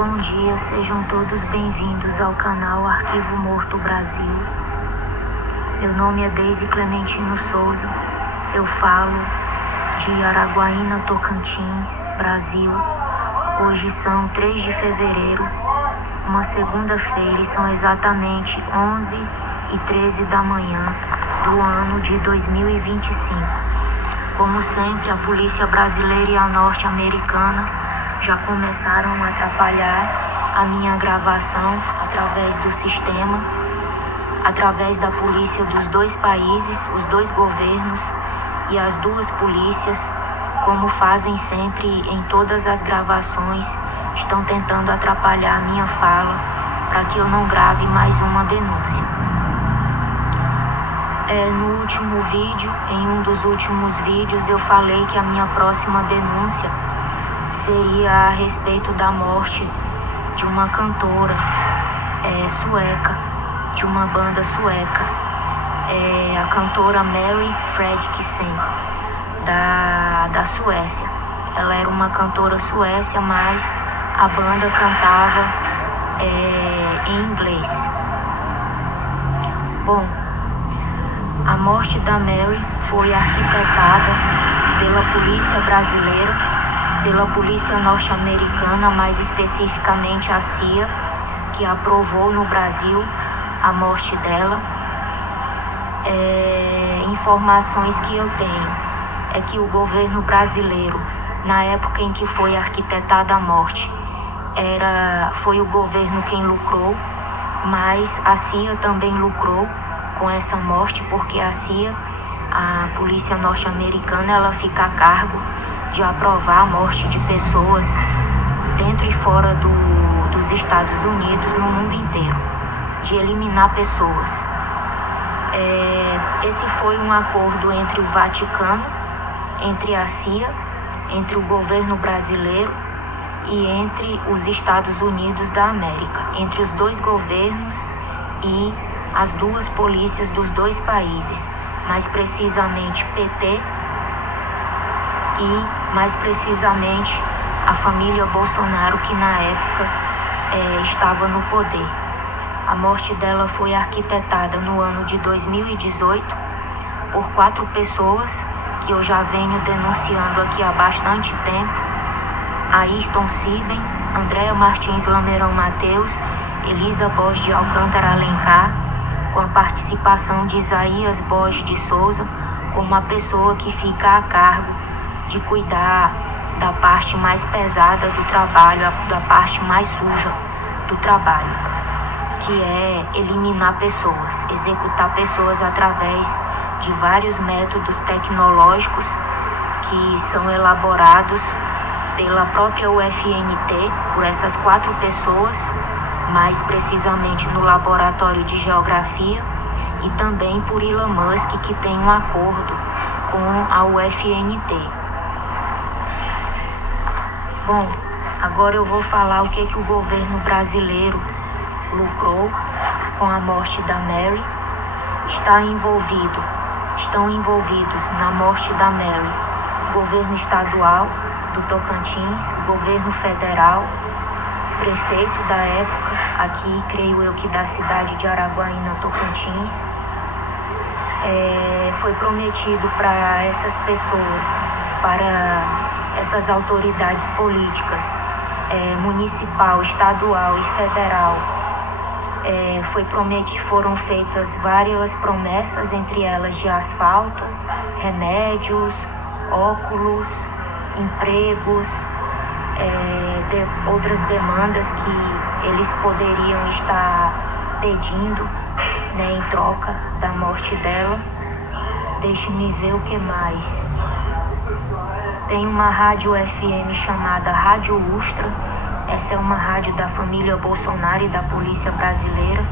Bom dia, sejam todos bem-vindos ao canal Arquivo Morto Brasil. Meu nome é Deise Clementino Souza, eu falo de Araguaína, Tocantins, Brasil. Hoje são 3 de fevereiro, uma segunda-feira, e são exatamente 11h13 da manhã do ano de 2025. Como sempre, a polícia brasileira e a norte-americana já começaram a atrapalhar a minha gravação através do sistema, através da polícia dos dois países, os dois governos e as duas polícias, como fazem sempre em todas as gravações, estão tentando atrapalhar a minha fala para que eu não grave mais uma denúncia. No último vídeo, em um dos últimos vídeos, eu falei que a minha próxima denúncia seria a respeito da morte de uma cantora sueca, de uma banda sueca, a cantora Mary Fredriksen, da Suécia. Ela era uma cantora suécia, mas a banda cantava em inglês. Bom, a morte da Mary foi arquitetada pela polícia brasileira, pela polícia norte-americana, mais especificamente a CIA, que aprovou no Brasil a morte dela. Informações que eu tenho é que o governo brasileiro, na época em que foi arquitetada a morte, foi o governo quem lucrou, mas a CIA também lucrou com essa morte, porque a CIA, a polícia norte-americana, ela fica a cargo de aprovar a morte de pessoas dentro e fora dos Estados Unidos, no mundo inteiro, de eliminar pessoas. Esse foi um acordo entre o Vaticano, entre a CIA, entre o governo brasileiro e entre os Estados Unidos da América, entre os dois governos e as duas polícias dos dois países, mais precisamente PT e mais precisamente a família Bolsonaro, que na época estava no poder. A morte dela foi arquitetada no ano de 2018 por 4 pessoas que eu já venho denunciando aqui há bastante tempo: Ayrton Siben, Andréa Martins Lameirão Mateus, Elisa Borges de Alcântara Alencar, com a participação de Isaías Borges de Souza como a pessoa que fica a cargo de cuidar da parte mais pesada do trabalho, da parte mais suja do trabalho, que é eliminar pessoas, executar pessoas através de vários métodos tecnológicos que são elaborados pela própria UFNT, por essas 4 pessoas, mais precisamente no laboratório de geografia, e também por Elon Musk, que tem um acordo com a UFNT. Bom, agora eu vou falar o que o governo brasileiro lucrou com a morte da Mary. Estão envolvidos na morte da Mary o governo estadual do Tocantins, o governo federal, prefeito da época, aqui creio eu que da cidade de Araguaína, Tocantins. Foi prometido para essas pessoas, para essas autoridades políticas, municipal, estadual e federal, foram feitas várias promessas, entre elas de asfalto, remédios, óculos, empregos, outras demandas que eles poderiam estar pedindo, em troca da morte dela. Deixe-me ver o que mais. Tem uma rádio FM chamada Rádio Ustra. Essa é uma rádio da família Bolsonaro e da polícia brasileira,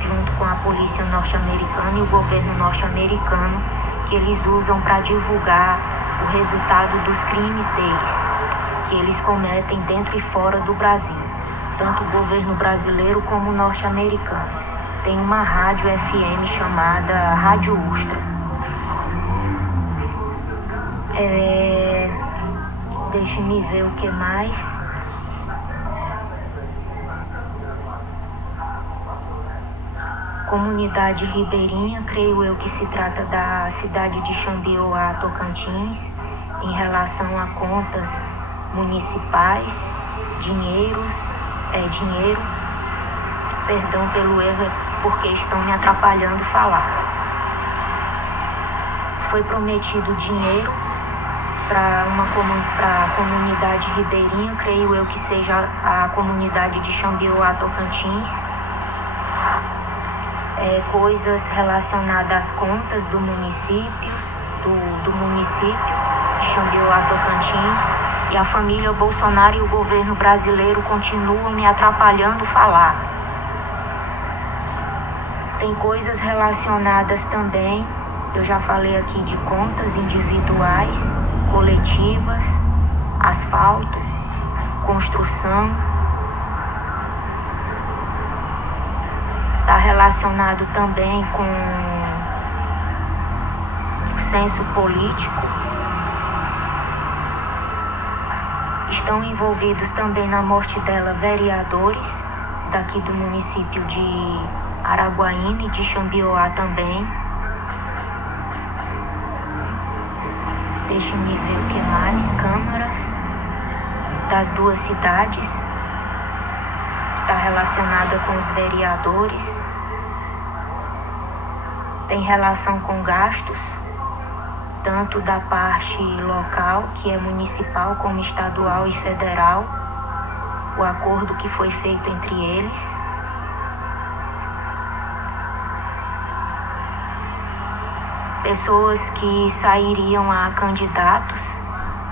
junto com a polícia norte-americana e o governo norte-americano, que eles usam para divulgar o resultado dos crimes deles, que eles cometem dentro e fora do Brasil, tanto o governo brasileiro como o norte-americano. Tem uma rádio FM chamada Rádio Ustra. Deixe-me ver o que mais. Comunidade ribeirinha, creio eu que se trata da cidade de Xambioá, Tocantins, em relação a contas municipais, dinheiro, perdão pelo erro, porque estão me atrapalhando falar. Foi prometido dinheiro para a comunidade ribeirinha, creio eu que seja a comunidade de Xambioá, Tocantins, coisas relacionadas às contas do município de Xambioá, Tocantins, e a família Bolsonaro e o governo brasileiro continuam me atrapalhando falar. Tem coisas relacionadas também, eu já falei aqui de contas individuais, coletivas, asfalto, construção. Está relacionado também com o senso político. Estão envolvidos também na morte dela vereadores daqui do município de Araguaína e de Xambioá também. Deixa-me ver o que mais. Câmaras das duas cidades, está relacionada com os vereadores. Tem relação com gastos, tanto da parte local, que é municipal, como estadual e federal, o acordo que foi feito entre eles. Pessoas que sairiam a candidatos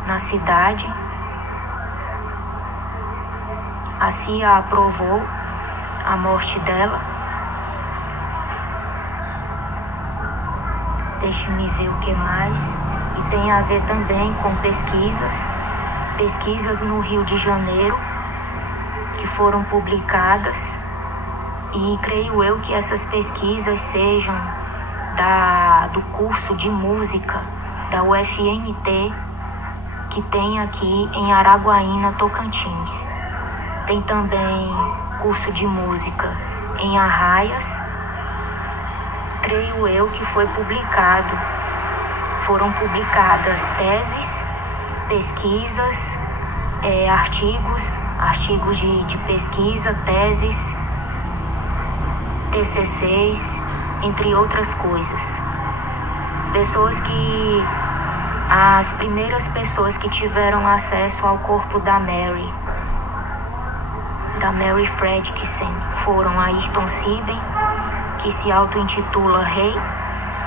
na cidade. A CIA aprovou a morte dela. Deixe-me ver o que mais. E tem a ver também com pesquisas no Rio de Janeiro, que foram publicadas. E creio eu que essas pesquisas sejam do curso de música da UFNT, que tem aqui em Araguaína, Tocantins. Tem também curso de música em Arraias. Creio eu que foram publicadas teses, pesquisas, artigos de pesquisa, teses, TCCs, entre outras coisas. As primeiras pessoas que tiveram acesso ao corpo da Mary Fredrickson, foram Ayrton Siben, que se auto-intitula Rei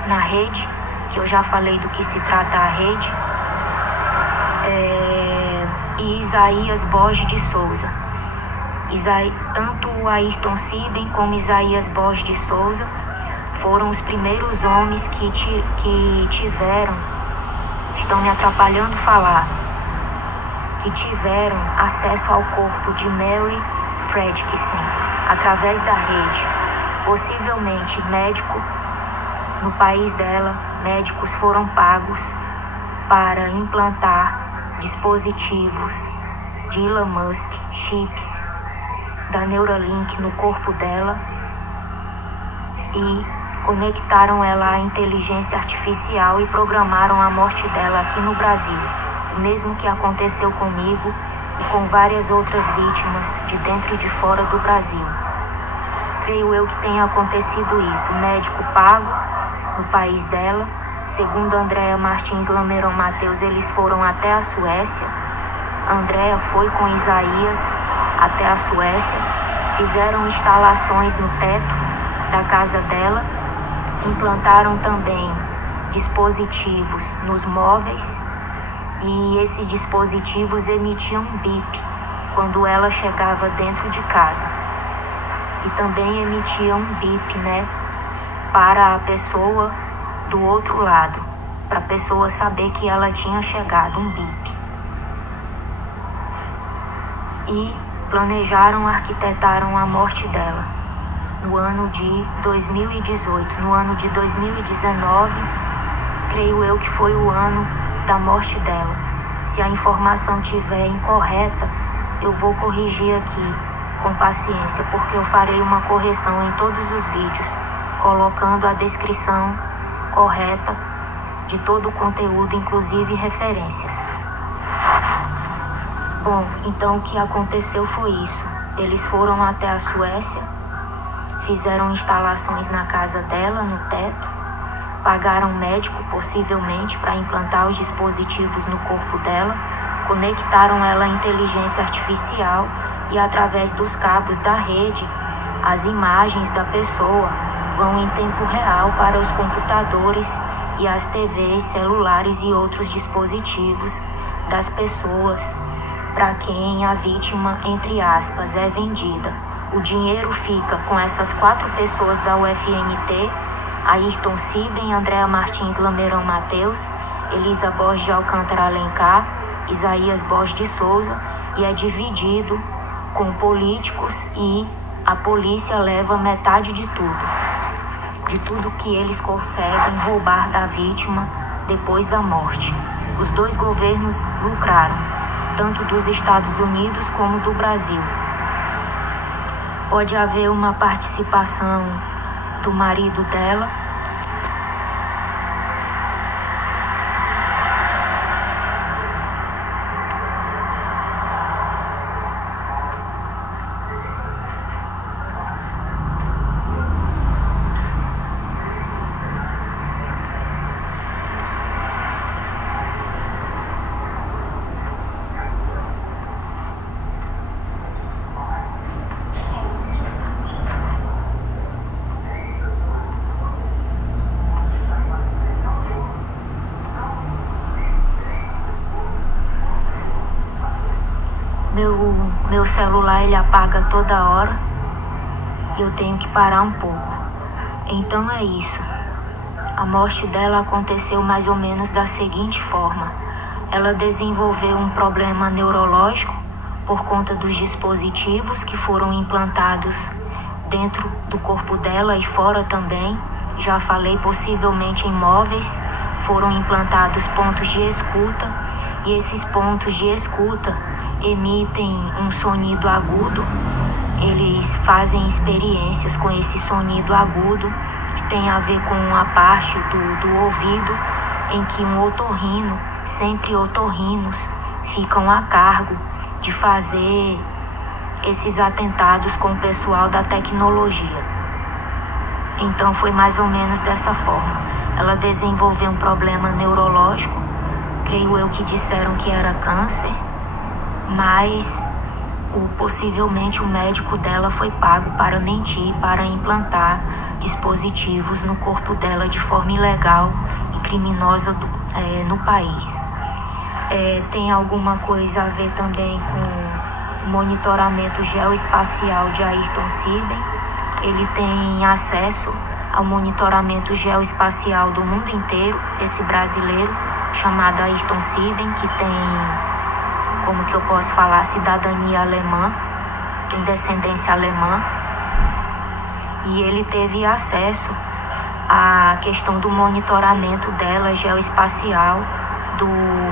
na rede, que eu já falei do que se trata a rede, e Isaías Borges de Souza. Tanto o Ayrton Siben como Isaías Borges de Souza foram os primeiros homens que tiveram, estão me atrapalhando falar, que tiveram acesso ao corpo de Mary Fredrickson através da rede. Possivelmente médico, no país dela, médicos foram pagos para implantar dispositivos de Elon Musk, chips da Neuralink no corpo dela, e conectaram ela à inteligência artificial e programaram a morte dela aqui no Brasil. O mesmo que aconteceu comigo e com várias outras vítimas de dentro e de fora do Brasil. Creio eu que tenha acontecido isso. O médico pago no país dela. Segundo Andréa Martins Lameron Mateus, eles foram até a Suécia. Andréa foi com Isaías até a Suécia. Fizeram instalações no teto da casa dela. Implantaram também dispositivos nos móveis, e esses dispositivos emitiam um bip quando ela chegava dentro de casa, e também emitiam um bip, para a pessoa do outro lado, para a pessoa saber que ela tinha chegado, um bip. E arquitetaram a morte dela no ano de 2018. No ano de 2019, creio eu que foi o ano da morte dela. Se a informação estiver incorreta, eu vou corrigir aqui com paciência, porque eu farei uma correção em todos os vídeos colocando a descrição correta de todo o conteúdo, inclusive referências. Bom, então o que aconteceu foi isso. Eles foram até a Suécia, fizeram instalações na casa dela, no teto, pagaram um médico possivelmente para implantar os dispositivos no corpo dela, conectaram ela à inteligência artificial e através dos cabos da rede, as imagens da pessoa vão em tempo real para os computadores e as TVs, celulares e outros dispositivos das pessoas para quem a vítima, entre aspas, é vendida. O dinheiro fica com essas 4 pessoas da UFNT, Ayrton Siben, Andréa Martins Lameirão Mateus, Elisa Borges de Alcântara Alencar, Isaías Borges de Souza, e é dividido com políticos e a polícia leva metade de tudo que eles conseguem roubar da vítima depois da morte. Os 2 governos lucraram, tanto dos Estados Unidos como do Brasil. Pode haver uma participação do marido dela. Meu celular ele apaga toda hora e eu tenho que parar um pouco. Então é isso. A morte dela aconteceu mais ou menos da seguinte forma. Ela desenvolveu um problema neurológico por conta dos dispositivos que foram implantados dentro do corpo dela e fora também. Já falei, possivelmente em móveis, foram implantados pontos de escuta e esses pontos de escuta emitem um sonido agudo. Eles fazem experiências com esse sonido agudo que tem a ver com a parte do ouvido em que um otorrino, sempre otorrinos, ficam a cargo de fazer esses atentados com o pessoal da tecnologia. Então foi mais ou menos dessa forma. Ela desenvolveu um problema neurológico, creio eu que disseram que era câncer, mas possivelmente o médico dela foi pago para mentir, para implantar dispositivos no corpo dela de forma ilegal e criminosa no país. Tem alguma coisa a ver também com o monitoramento geoespacial de Ayrton Siben. Ele tem acesso ao monitoramento geoespacial do mundo inteiro, esse brasileiro chamado Ayrton Siben, que tem, como que eu posso falar, cidadania alemã, tem descendência alemã, e ele teve acesso à questão do monitoramento dela geoespacial, do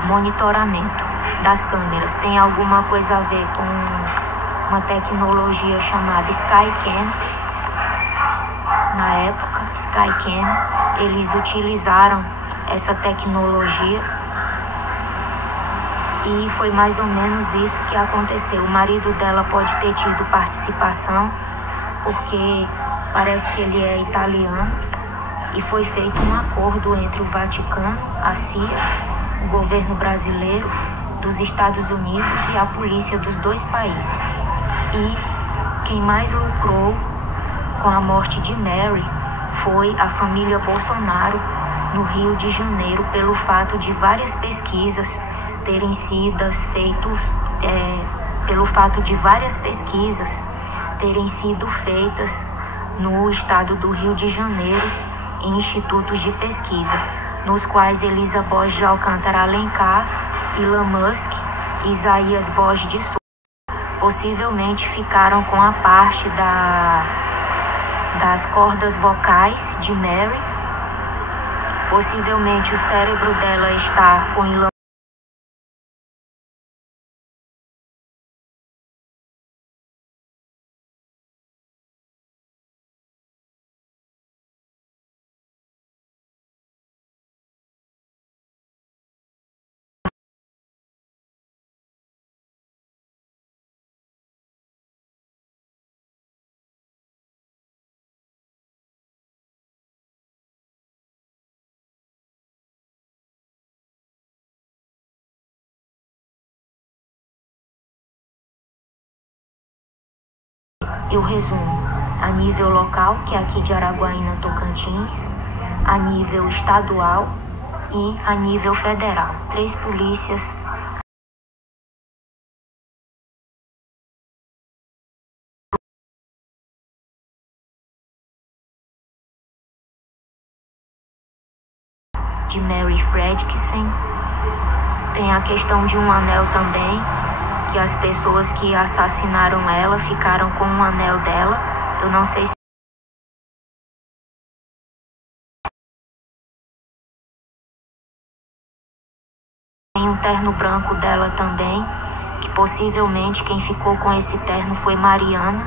monitoramento das câmeras. Tem alguma coisa a ver com uma tecnologia chamada Skycam. Na época, Skycam, eles utilizaram essa tecnologia e foi mais ou menos isso que aconteceu. O marido dela pode ter tido participação, porque parece que ele é italiano, e foi feito um acordo entre o Vaticano, a CIA, o governo brasileiro, dos Estados Unidos e a polícia dos 2 países. E quem mais lucrou com a morte de Mary foi a família Bolsonaro no Rio de Janeiro, pelo fato de várias pesquisas terem sido feitas no estado do Rio de Janeiro em institutos de pesquisa, nos quais Elisa Borges de Alcântara Alencar, Elon Musk e Isaías Borges de Souza possivelmente ficaram com a parte das cordas vocais de Mary. Possivelmente o cérebro dela está com Elon Eu resumo: a nível local, que é aqui de Araguaína, Tocantins, a nível estadual e a nível federal. 3 polícias de Mary Fredrickson. Tem a questão de um anel também, que as pessoas que assassinaram ela ficaram com um anel dela. Eu não sei se tem um terno branco dela também, que possivelmente quem ficou com esse terno foi Mariana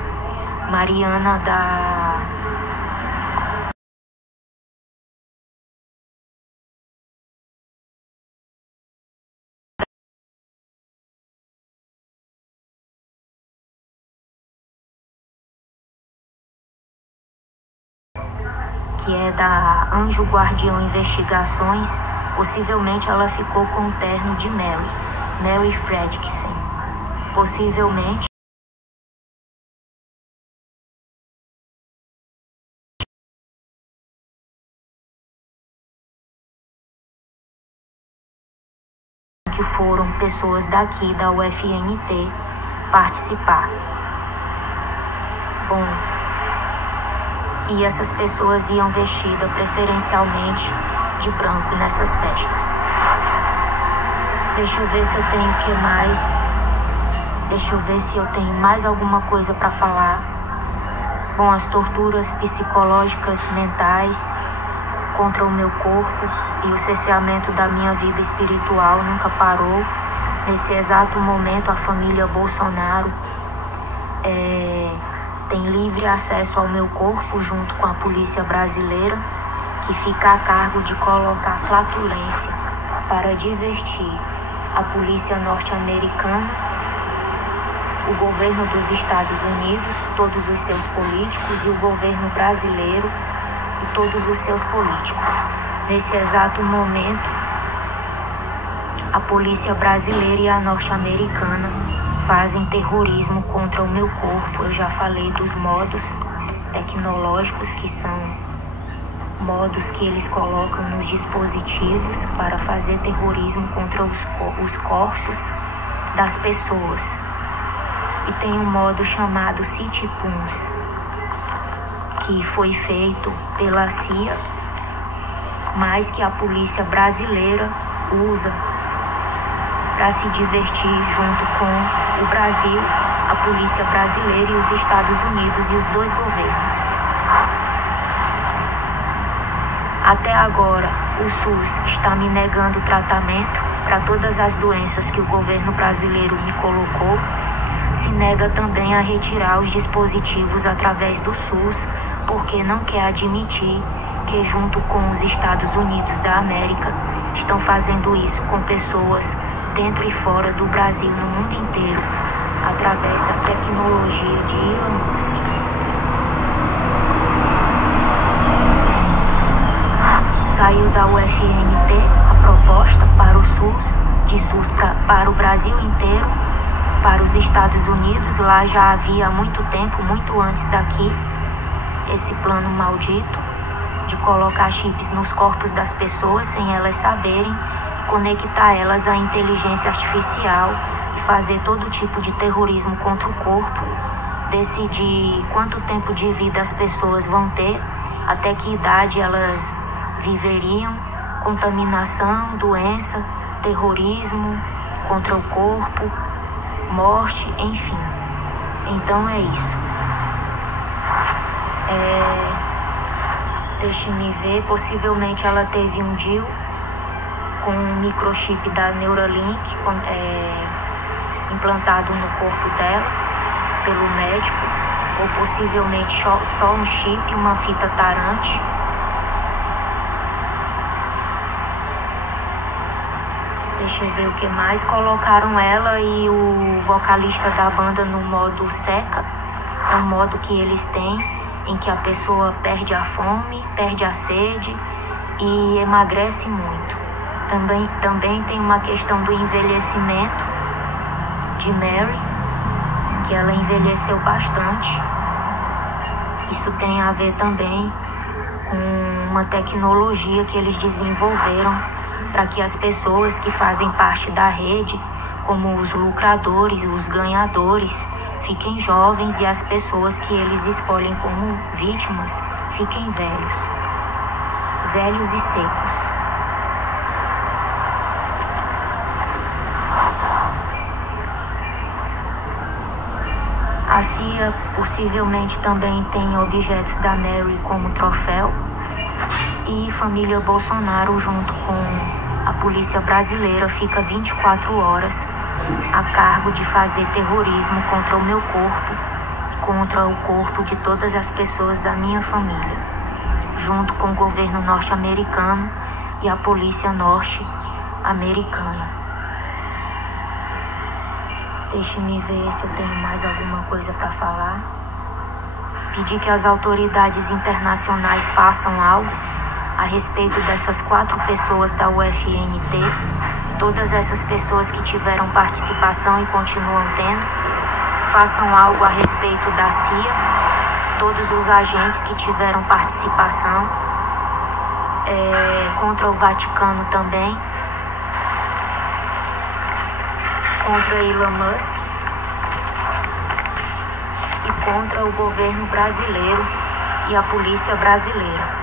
que é da Anjo Guardião Investigações. Possivelmente ela ficou com o terno de Mary Fredrickson. Possivelmente que foram pessoas daqui da UFNT participar. Bom, e essas pessoas iam vestidas preferencialmente de branco nessas festas. Deixa eu ver se eu tenho o que mais. Deixa eu ver se eu tenho mais alguma coisa para falar. Bom, as torturas psicológicas mentais contra o meu corpo e o cerceamento da minha vida espiritual nunca parou. Nesse exato momento, a família Bolsonaro tem livre acesso ao meu corpo junto com a polícia brasileira, que fica a cargo de colocar flatulência para divertir a polícia norte-americana, o governo dos Estados Unidos, todos os seus políticos, e o governo brasileiro e todos os seus políticos. Nesse exato momento, a polícia brasileira e a norte-americana fazem terrorismo contra o meu corpo. Eu já falei dos modos tecnológicos, que são modos que eles colocam nos dispositivos para fazer terrorismo contra os corpos das pessoas. E tem um modo chamado Citipuns, que foi feito pela CIA, mas que a polícia brasileira usa para se divertir junto com o Brasil, a polícia brasileira e os Estados Unidos e os dois governos. Até agora, o SUS está me negando tratamento para todas as doenças que o governo brasileiro me colocou. Se nega também a retirar os dispositivos através do SUS, porque não quer admitir que, junto com os Estados Unidos da América, estão fazendo isso com pessoas dentro e fora do Brasil, no mundo inteiro, através da tecnologia de Elon Musk. Saiu da UFNT a proposta para o SUS, de SUS para o Brasil inteiro, para os Estados Unidos. Lá já havia há muito tempo, muito antes daqui, esse plano maldito de colocar chips nos corpos das pessoas sem elas saberem, conectar elas à inteligência artificial e fazer todo tipo de terrorismo contra o corpo, decidir quanto tempo de vida as pessoas vão ter, até que idade elas viveriam, contaminação, doença, terrorismo contra o corpo, morte, enfim. Então é isso. Deixe-me ver, possivelmente ela teve um deal com um microchip da Neuralink implantado no corpo dela pelo médico, ou possivelmente só um chip, uma fita tarante. Deixa eu ver o que mais. Colocaram ela e o vocalista da banda no modo seca. É um modo que eles têm em que a pessoa perde a fome, perde a sede e emagrece muito. Também tem uma questão do envelhecimento de Mary, que ela envelheceu bastante. Isso tem a ver também com uma tecnologia que eles desenvolveram para que as pessoas que fazem parte da rede, como os lucradores, os ganhadores, fiquem jovens e as pessoas que eles escolhem como vítimas fiquem velhos e secos. A CIA possivelmente também tem objetos da Mary como troféu, e família Bolsonaro junto com a polícia brasileira fica 24 horas a cargo de fazer terrorismo contra o meu corpo, contra o corpo de todas as pessoas da minha família, junto com o governo norte-americano e a polícia norte-americana. Deixe-me ver se eu tenho mais alguma coisa para falar. Pedir que as autoridades internacionais façam algo a respeito dessas 4 pessoas da UFNT, todas essas pessoas que tiveram participação e continuam tendo. Façam algo a respeito da CIA, todos os agentes que tiveram participação, contra o Vaticano também, contra Elon Musk e contra o governo brasileiro e a polícia brasileira.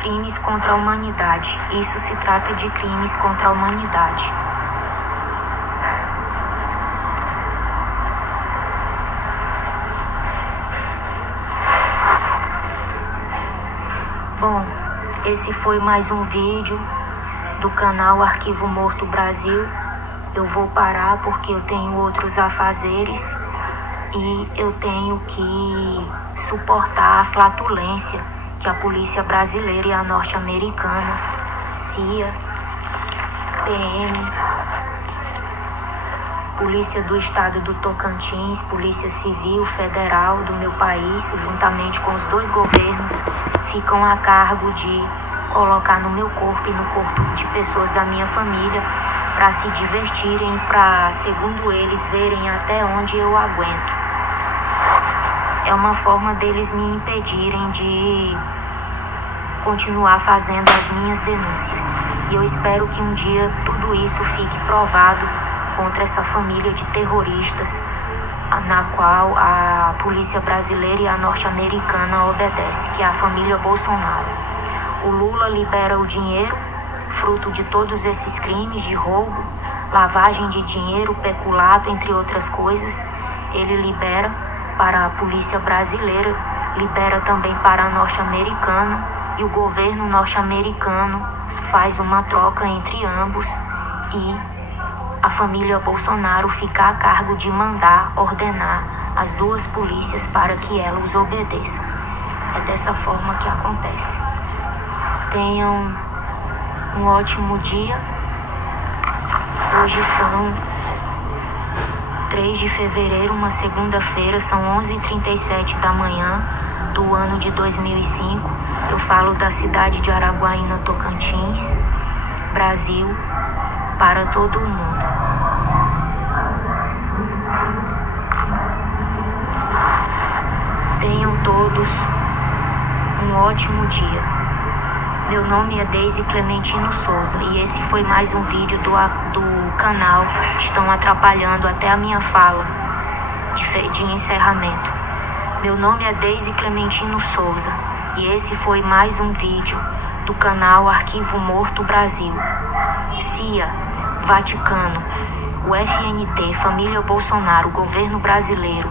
Crimes contra a humanidade. Isso se trata de crimes contra a humanidade. Bom, esse foi mais um vídeo do canal Arquivo Morto Brasil. Eu vou parar porque eu tenho outros afazeres e eu tenho que suportar a flatulência que a polícia brasileira e a norte-americana, CIA, PM, Polícia do Estado do Tocantins, Polícia Civil Federal do meu país, juntamente com os 2 governos, ficam a cargo de colocar no meu corpo e no corpo de pessoas da minha família para se divertirem, para, segundo eles, verem até onde eu aguento. É uma forma deles me impedirem de continuar fazendo as minhas denúncias. E eu espero que um dia tudo isso fique provado contra essa família de terroristas na qual a polícia brasileira e a norte-americana obedece, que é a família Bolsonaro. O Lula libera o dinheiro, fruto de todos esses crimes de roubo, lavagem de dinheiro, peculato, entre outras coisas. Ele libera para a polícia brasileira, libera também para a norte-americana, e o governo norte-americano faz uma troca entre ambos e a família Bolsonaro fica a cargo de mandar, ordenar as 2 polícias para que elas obedeçam. É dessa forma que acontece. Tenham um ótimo dia. Hoje são 3 de fevereiro, uma segunda-feira, são 11h37 da manhã do ano de 2005. Eu falo da cidade de Araguaína, Tocantins, Brasil, para todo o mundo. Tenham todos um ótimo dia. Meu nome é Deise Clementino Souza e esse foi mais um vídeo do canal. Estão atrapalhando até a minha fala de encerramento. Meu nome é Deise Clementino Souza e esse foi mais um vídeo do canal Arquivo Morto Brasil. CIA, Vaticano, UFNT, família Bolsonaro, governo brasileiro,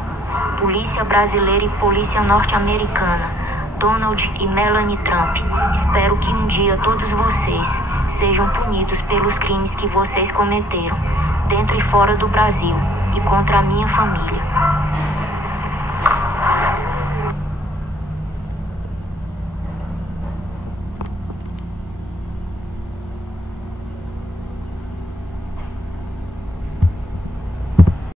polícia brasileira e polícia norte-americana, Donald e Melanie Trump. Espero que um dia todos vocês sejam punidos pelos crimes que vocês cometeram, dentro e fora do Brasil, e contra a minha família.